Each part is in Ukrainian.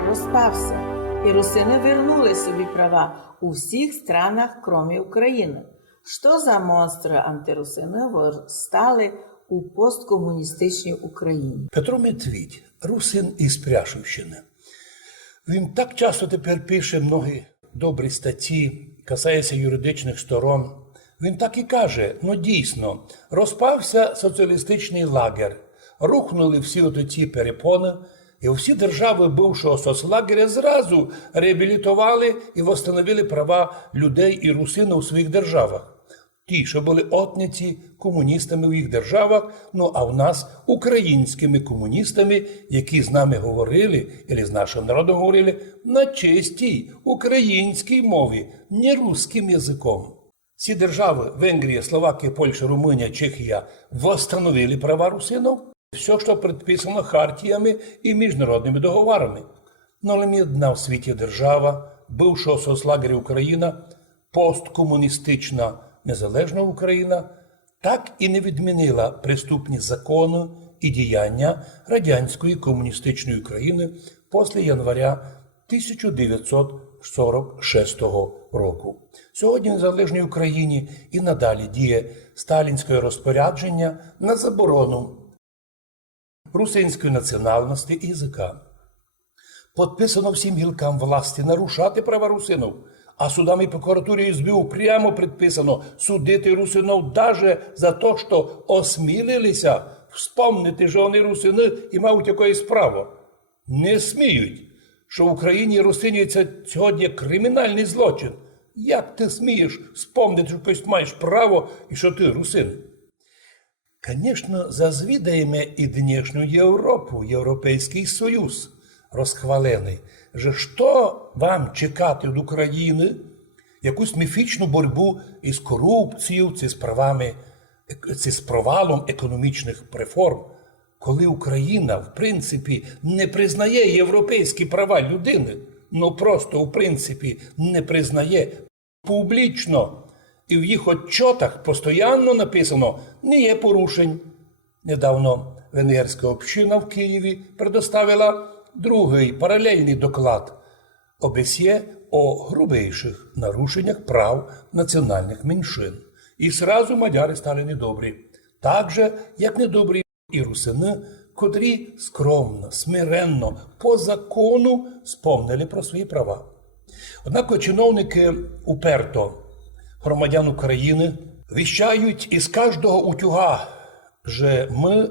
лагерь розпався, и русини вернули собі права у всіх странах, кроме України. Що за монстри антирусини стали у посткомуністичній Україні? Петро Медвідь, русин із Пряшівщини. Він так часто тепер пише многі добрі статті, касається юридичних сторон. Він так і каже, дійсно, розпався соціалістичний лагер, рухнули всі оті перепони, і всі держави бувшого соцлагеря зразу реабілітували і встановили права людей і русин у своїх державах. Ті, що були отняті комуністами в їх державах, а в нас українськими комуністами, які з нами говорили, або з нашим народом говорили, на чистій українській мові, не русським язиком. Ці держави, Венгрія, Словакія, Польща, Румунія, Чехія, восстановили права русинів, все, що предписано хартіями і міжнародними договорами. Але ні одна в світі держава, бившого соцлагеря Україна, посткомуністична незалежна Україна, так і не відмінила преступні закони і діяння радянської комуністичної України після января 1946 року. Сьогодні в незалежній Україні і надалі діє сталінське розпорядження на заборону русинської національності і язика. Підписано всім гілкам власті нарушати права русинів, а судам і прокуратурі СБУ прямо предписано судити русинів навіть за те, що осмілилися вспомнити, що вони русини і мають якоїсь право. Не сміють, що в Україні русинюється сьогодні кримінальний злочин. Як ти смієш вспомнити, що якось маєш право і що ти русин? Звісно, зазвідаємо і днішню Європу, Європейський Союз, розхвалений, що вам чекати від України якусь міфічну боротьбу із корупцією, з провалом економічних реформ, коли Україна, в принципі, не признає європейські права людини, просто, в принципі, не признає публічно. І в їх отчотах постійно написано «не є порушень». Недавно венгерська община в Києві предоставила другий паралельний доклад ОБСЄ о грубейших нарушеннях прав національних меншин. І зразу мадяри стали недобрі. Так же, як недобрі і русини, котрі скромно, смиренно, по закону спомнили про свої права. Однак чиновники уперто громадян України віщають із кожного утюга, що ми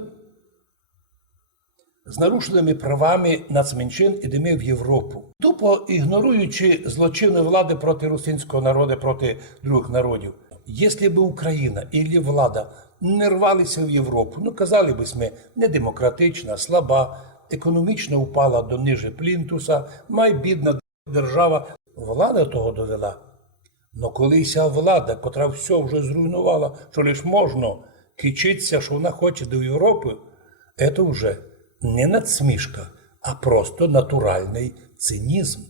з нарушеними правами нацменшин йдемо в Європу. Тупо ігноруючи злочини влади проти русинського народу, проти других народів. Якщо б Україна і влада не рвалися в Європу, казали б ми, недемократична, слаба, економічно упала до ниже плінтуса, бідна держава. Влада того довела. Но колися влада, котра все вже зруйнувала, що лише можна кичитися, що вона хоче до Європи, це вже не надсмішка, а просто натуральний цинізм.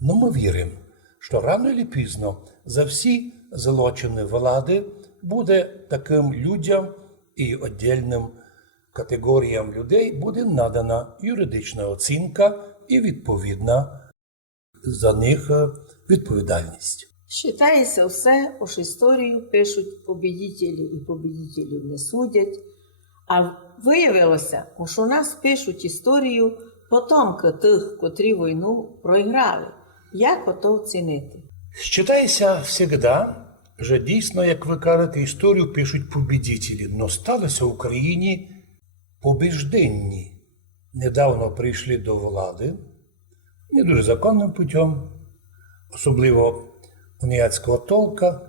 Но ми віримо, що рано чи пізно за всі злочини влади буде таким людям і віддільним категоріям людей буде надана юридична оцінка і відповідна за них відповідальність. Считається все, що історію пишуть победителі і победителів не судять. А виявилося, що у нас пишуть історію потомки тих, котрі війну проіграли. Як ото оцінити? Считається завжди, що дійсно, як ви кажете, історію пишуть победителі. Но сталося в Україні побіжденні. Недавно прийшли до влади, не дуже законним путем, особливо уніатського толка,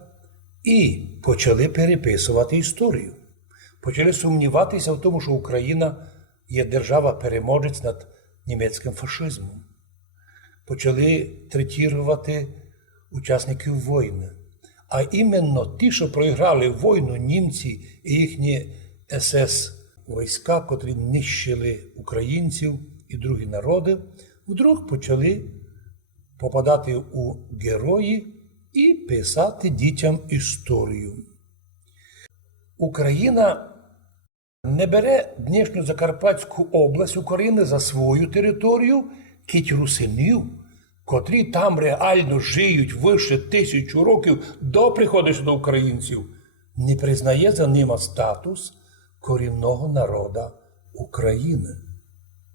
і почали переписувати історію. Почали сумніватися в тому, що Україна є держава-переможець над німецьким фашизмом. Почали третувати учасників війни. А іменно ті, що проіграли війну, німці і їхні СС-війська, котрі нищили українців і другі народи, вдруг почали попадати у герої і писати дітям історію. Україна не бере Днішню Закарпатську область України за свою територію кіть русинів, котрі там реально жиють вище 1000 років до приходу сюди українців, не признає за ними статус корінного народа України.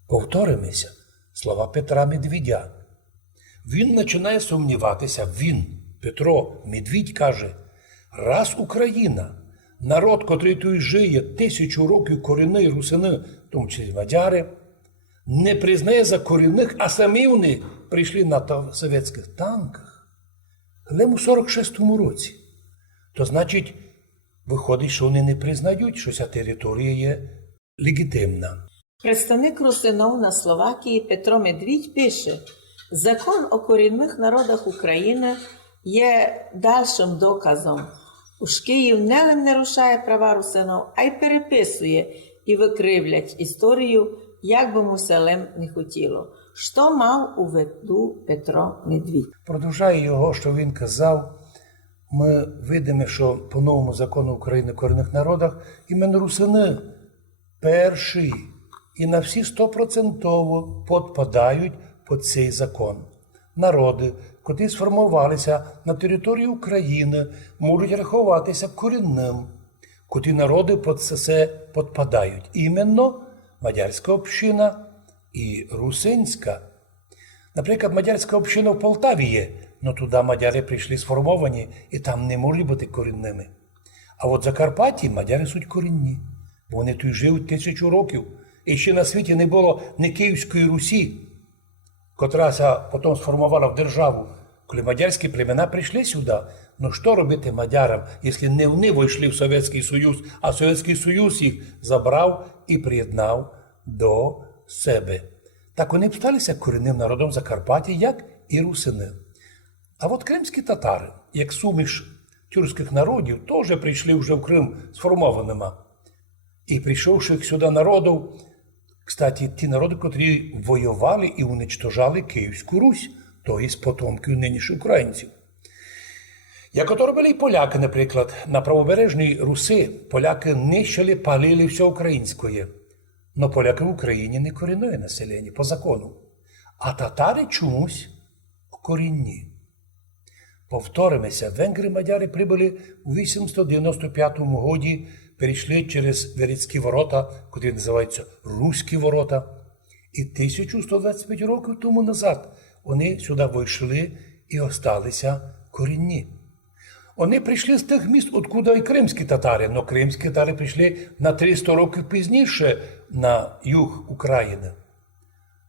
Повторимося слова Петра Медведя. Він починає сумніватися, Петро Медвідь каже, раз Україна, народ, котрий тут жиє 1000 років корінні русини, в тому числі мадяри, не признає за корінних, а самі вони прийшли на совєтських танках, але у 46-му році. То значить, виходить, що вони не признають, що ця територія є легітимна. Представник русинов на Словакії Петро Медвідь пише, закон о корінних народах України є дальшим доказом. Уж Київ не лише не рушає права русинов, а й переписує і викривлять історію, як би муселем не хотіло. Що мав у виду Петро Медвідь? Продовжує його, що він казав, ми видимо, що по новому закону України о корінних народах іменно русини перші і на всі 100% підпадають під цей закон. Народи, котрі сформувалися на території України, можуть рахуватися корінним, котрі народи під це підпадають. Іменно мадярська община і русинська. Наприклад, мадярська община в Полтаві є, але туди мадяри прийшли сформовані і там не можуть бути корінними. А от в Закарпатті мадяри суть корінні, бо вони тут живуть 1000 років. І ще на світі не було ні Київської Русі, котрася потім сформувала в державу. Коли мадярські племена прийшли сюди, ну що робити мадярам, якщо не вони вийшли в Совєтський Союз, а Совєтський Союз їх забрав і приєднав до себе. Так вони б сталися корінним народом Закарпаття, як і русини. А от кримські татари, як суміш тюркських народів, теж прийшли вже в Крим сформованими. І прийшовши сюди народів, кстати, ті народи, котрі воювали і уничтожали Київську Русь, то є потомків нинішніх українців. Як ото робили і поляки, наприклад, на правобережній Руси поляки нищили, палили все українське. Но поляки в Україні не корінне населення по закону. А татари чомусь корінні. Повторимося, венгри-мадяри прибули у 895 годі, перейшли через Верицькі ворота, котрі називаються Руські ворота. І 1125 років тому назад вони сюди вийшли і осталися корінні. Вони прийшли з тих міст, откуда і кримські татари, але кримські татари прийшли на 300 років пізніше на юг України.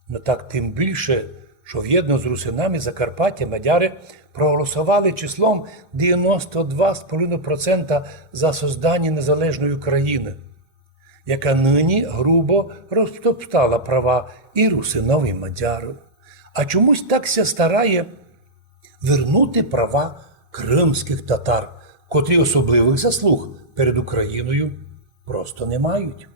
Ну так тим більше, що в'єдно з русинами Закарпаття мадяри проголосували числом 92,5% за создання незалежної України, яка нині грубо розтоптала права і русинов, і мадярів. А чомусь так ся старає вернути права кримських татар, котрі особливих заслуг перед Україною просто не мають.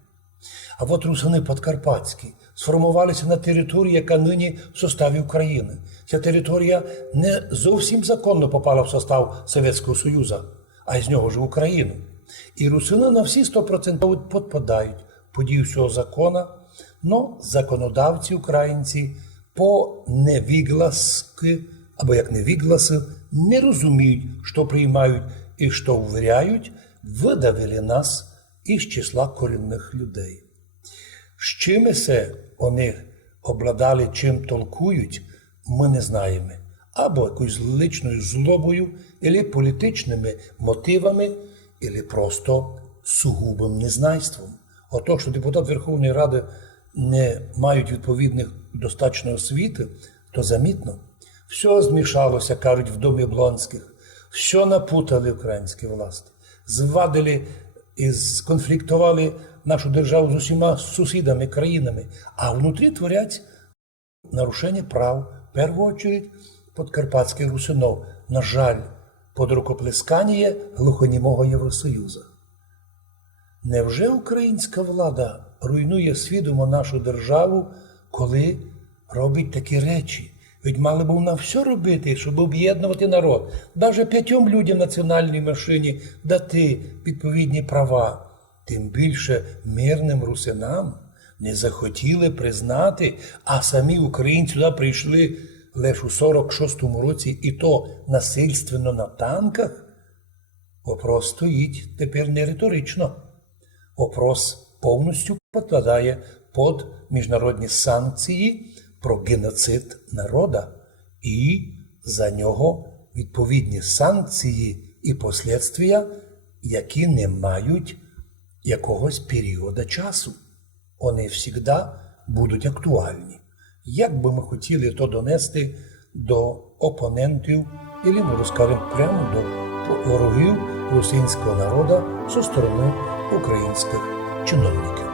А от русини подкарпатські сформувалися на території, яка нині в составі України. Ця територія не зовсім законно попала в состав Совєтського Союзу, а із нього ж в Україну. І русини на всі 100% підпадають по дію цього закону, но законодавці українці по невігласки, або як невігласи, не розуміють, що приймають і що ввіряють, видавили нас із числа корінних людей. З чим це вони обладали, чим толкують, ми не знаємо. Або якоюсь личною злобою, або політичними мотивами, або просто сугубим незнайством. Ото, що депутат Верховної Ради не мають відповідних достатньо освіти, то замітно. Все змішалося, кажуть, в домі Блонських. Все напутали українські власти. Звадили і сконфліктували нашу державу з усіма сусідами, країнами. А внутрі творять нарушення прав, в першу чергу, подкарпатських русинов. На жаль, під рукоплескання глухонімого Євросоюзу. Невже українська влада руйнує свідомо нашу державу, коли робить такі речі? Ведь мали б вона все робити, щоб об'єднувати народ. Навіть 5 людям національній машині дати відповідні права. Тим більше мирним русинам, не захотіли признати, а самі українці туди прийшли лише у 46-му році, і то насильственно на танках, вопрос стоїть тепер не риторично. Вопрос повністю підпадає під міжнародні санкції про геноцид народа і за нього відповідні санкції і послідствия, які не мають якогось періоду часу. Вони завжди будуть актуальні. Як би ми хотіли то донести до опонентів, або, можна сказати, прямо до ворогів русинського народу зі сторони українських чиновників.